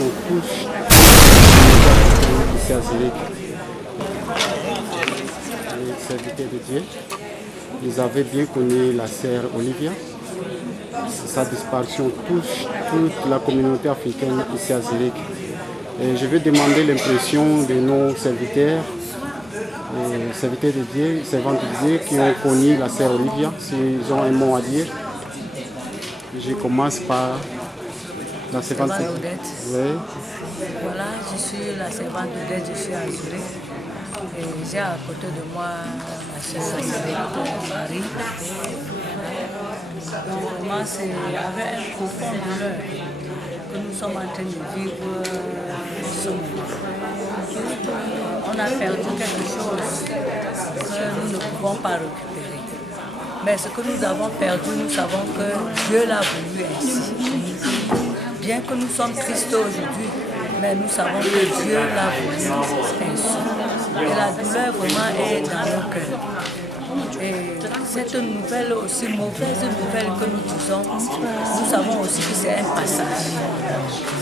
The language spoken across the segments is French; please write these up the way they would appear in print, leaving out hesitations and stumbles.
disparition touche ici à Zurich. Les serviteurs de Dieu, ils avaient bien connu la sœur Olivia. Sa disparition touche toute la communauté africaine ici à Zurich. Et je vais demander l'impression de nos serviteurs de Dieu, servantes de Dieu qui ont connu la sœur Olivia, s'ils ont un mot à dire. Je commence par la servante Odette. Oui. Voilà, je suis la servante Odette, je suis à Zurich. Et j'ai à côté de moi ma soeur Marie. Vraiment, c'est avec un profond douleur que nous sommes en train de vivre ce moment. On a perdu quelque chose que nous ne pouvons pas récupérer. Mais ce que nous avons perdu, nous savons que Dieu l'a voulu ainsi. Bien que nous sommes tristes aujourd'hui, mais nous savons que Dieu l'a voulu ainsi. Et la douleur vraiment est dans nos cœurs. Et cette nouvelle aussi, mauvaise nouvelle que nous disons, nous savons aussi que c'est un passage.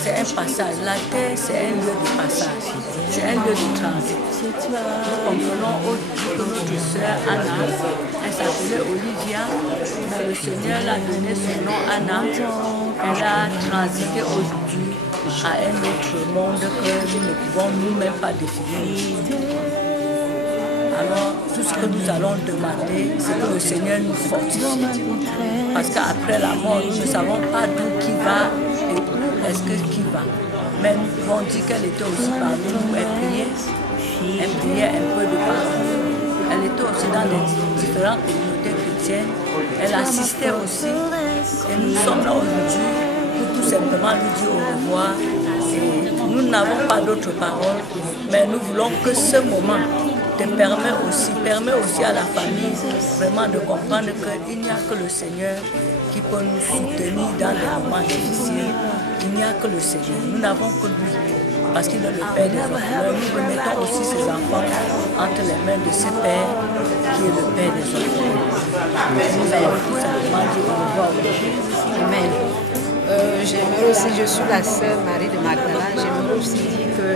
C'est un passage. La terre, c'est un lieu de passage. C'est un lieu de transit. Nous comprenons aujourd'hui que notre sœur Anna, elle s'appelait Olivia, mais le Seigneur l'a donné son nom Anna. Elle a transité aujourd'hui à un autre monde que nous ne pouvons nous-mêmes pas définir. Alors, tout ce que nous allons demander, c'est que le Seigneur nous fortifie. Parce qu'après la mort, nous ne savons pas d'où qui va et où est-ce que qui va. Mais nous pouvons dire qu'elle était aussi parmi nous, elle priait un peu de partout. Elle était aussi dans les différentes communautés chrétiennes. Elle assistait aussi. Et nous sommes là aujourd'hui pour tout simplement lui dire au revoir. Et nous n'avons pas d'autres paroles, mais nous voulons que ce moment permet aussi à la famille vraiment de comprendre qu'il n'y a que le Seigneur qui peut nous soutenir dans les moments difficiles. Il n'y a que le Seigneur. Nous n'avons que lui, parce qu'il est le Père des enfants. Nous remettons aussi ses enfants entre les mains de ce Père qui est le Père des enfants. Nous allons tout simplement dire au revoir. Amen. J'aimerais aussi, je suis la sœur Marie de Magdala, j'aimerais aussi dire que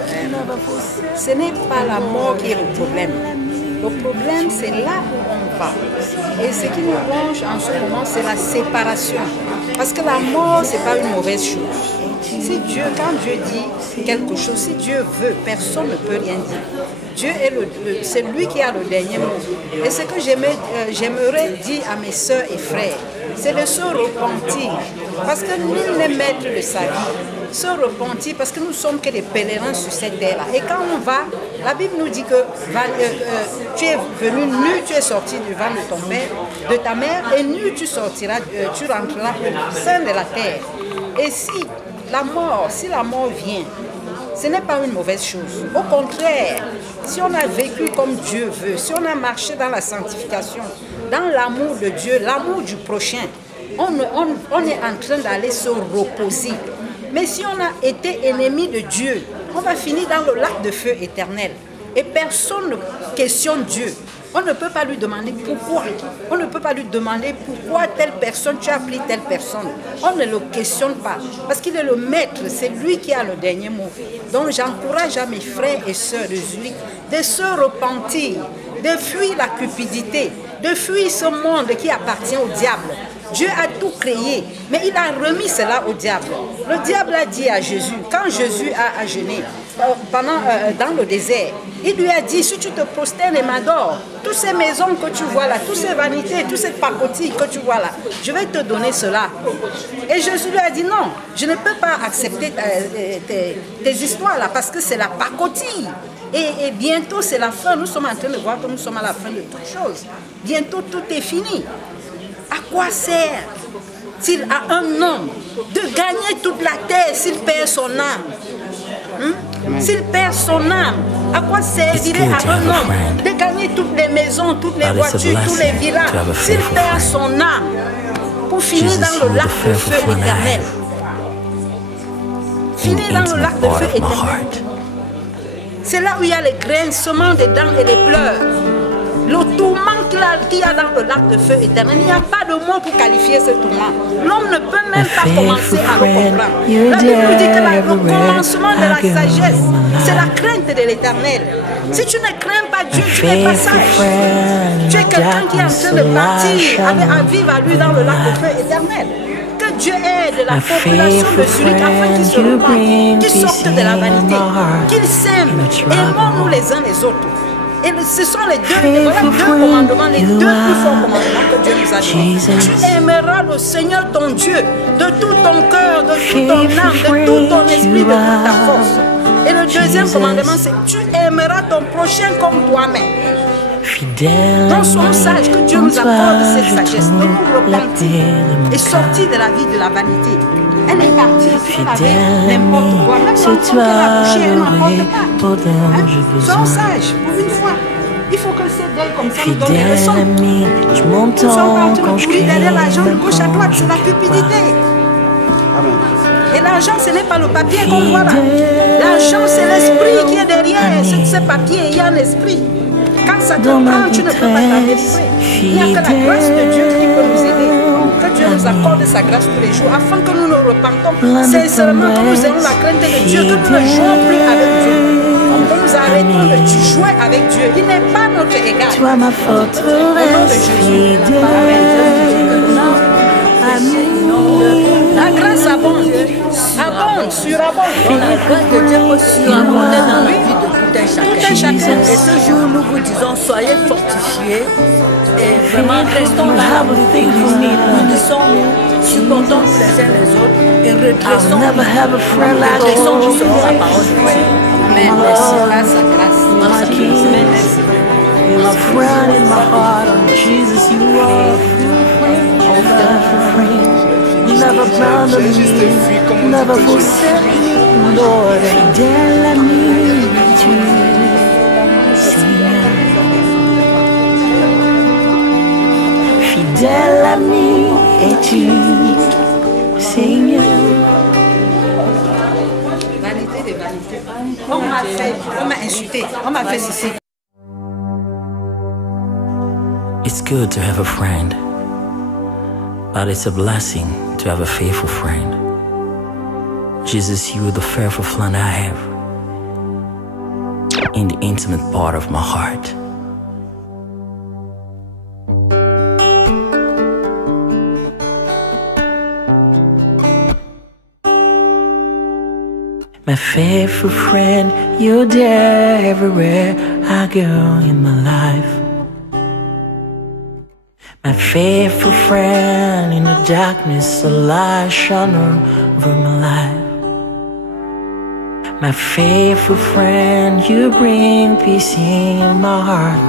ce n'est pas la mort qui est le problème. Le problème, c'est là où on va. Et ce qui nous ronge en ce moment, c'est la séparation. Parce que la mort, ce n'est pas une mauvaise chose. Si Dieu, quand Dieu dit quelque chose, si Dieu veut, personne ne peut rien dire. Dieu est c'est lui qui a le dernier mot. Et ce que j'aimerais dire à mes soeurs et frères, c'est de se repentir. Parce que nul n'est maître de sa vie. Se repentir parce que nous sommes que des pèlerins sur cette terre-là. Et quand on va, la Bible nous dit que tu es venu nu, tu es sorti du ventre de ton père, de ta mère, et nu tu sortiras, tu rentreras au sein de la terre. Et si la mort vient, ce n'est pas une mauvaise chose. Au contraire, si on a vécu comme Dieu veut, si on a marché dans la sanctification, dans l'amour de Dieu, l'amour du prochain, on est en train d'aller se reposer. Mais si on a été ennemi de Dieu, on va finir dans le lac de feu éternel. Et personne ne questionne Dieu. On ne peut pas lui demander pourquoi. On ne peut pas lui demander pourquoi telle personne, tu as pris telle personne. On ne le questionne pas. Parce qu'il est le maître, c'est lui qui a le dernier mot. Donc j'encourage à mes frères et sœurs de Zurich de se repentir, de fuir la cupidité, de fuir ce monde qui appartient au diable. Dieu a tout créé, mais il a remis cela au diable. Le diable a dit à Jésus, quand Jésus a jeûné dans le désert, il lui a dit, si tu te prosternes et m'adores, toutes ces maisons que tu vois là, toutes ces vanités, toutes ces pacotilles que tu vois là, je vais te donner cela. Et Jésus lui a dit, non, je ne peux pas accepter tes histoires là, parce que c'est la pacotille. Et bientôt c'est la fin, nous sommes en train de voir que nous sommes à la fin de toutes choses. Bientôt tout est fini. À quoi sert-il à un homme de gagner toute la terre s'il perd son âme? S'il perd son âme, à quoi servirait à un homme de gagner toutes les maisons, toutes les voitures, tous les villages, s'il perd son âme pour finir dans le lac de feu éternel? Finir dans le lac de feu éternel. C'est là où il y a les grincements des dents et les pleurs. Le tout tourment qu'il y a dans le lac de feu éternel. Il n'y a pas de mot pour qualifier ce tourment. L'homme ne peut même pas commencer à le comprendre. La Bible nous dit que le commencement de la sagesse, c'est la crainte de l'éternel. Si tu ne crains pas Dieu, tu n'es pas sage. Tu es quelqu'un qui est en train de partir à vivre à lui dans le lac de feu éternel. Que Dieu aide la population de Zurich afin qu'ils se repentent, qu'ils sortent de la vanité, qu'ils s'aiment. Aimons-nous les uns les autres. Et ce sont les deux commandements, les deux plus forts commandements que Dieu nous a donnés. Tu aimeras le Seigneur ton Dieu de tout ton cœur, de toute ton âme, de tout ton esprit, de toute ta force. Et le deuxième commandement, c'est tu aimeras ton prochain comme toi-même. Donc soyons sages, que Dieu nous accorde cette sagesse, de nous repentir et sortir de la vie de la vanité. Elle est partie avec n'importe quoi, même l'enfant qu'elle a couché, elle n'emporte pas. Soyons sages, pour une fois. Il faut que ces deuils comme ça nous donnent des leçons. Nous sommes en train de courir derrière l'argent de gauche à droite, c'est la cupidité. Et l'argent, ce n'est pas le papier qu'on voit là. L'argent, c'est l'esprit qui est derrière ce papier. Il y a un esprit. Quand ça te prend, tu ne peux pas t'enregistrer. Il n'y a que la grâce de Dieu qui peut nous aider. Que Dieu nous accorde sa grâce tous les jours, afin que nous nous repentons sincèrement, que nous ayons la crainte de Dieu, que nous ne jouons plus avec Dieu. Que nous arrêtons de jouer avec Dieu. Il n'est pas notre égal. Toi ma forteresse, au nom de Jésus. La grâce abonde, surabonde. La grâce de Dieu peut surabonder dans la vie de tout un chacun. Et ce jour, nous vous disons, soyez fortifiés et vraiment restons là. Nous supportons les uns les autres et redressons selon la parole de Dieu. Amen. Merci, grâce à grâce. Merci. My friend in my heart, oh Jesus, you are never abandon me, never forsake me, Lord. Fidèle ami, tu Seigneur. Fidèle ami, es-tu Seigneur. Vanité de vanité. On m'a insulté, on m'a fait ceci. It's good to have a friend, but it's a blessing to have a faithful friend. Jesus, you are the faithful friend I have in the intimate part of my heart. My faithful friend, you're there everywhere I go in my life. My faithful friend, in the darkness, a light shone over my life. My faithful friend, you bring peace in my heart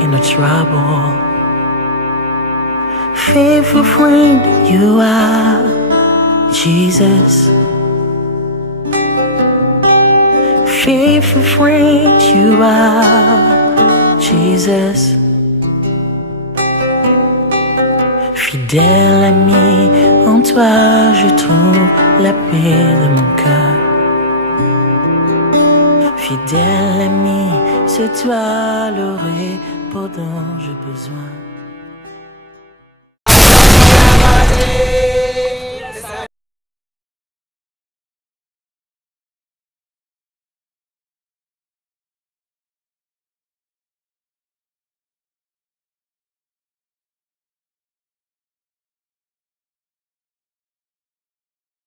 in the trouble. Faithful friend, you are Jesus. Faithful friend, you are Jesus. Fidèle ami, en toi je trouve la paix de mon cœur. Fidèle ami, c'est toi le repos dont j'ai besoin.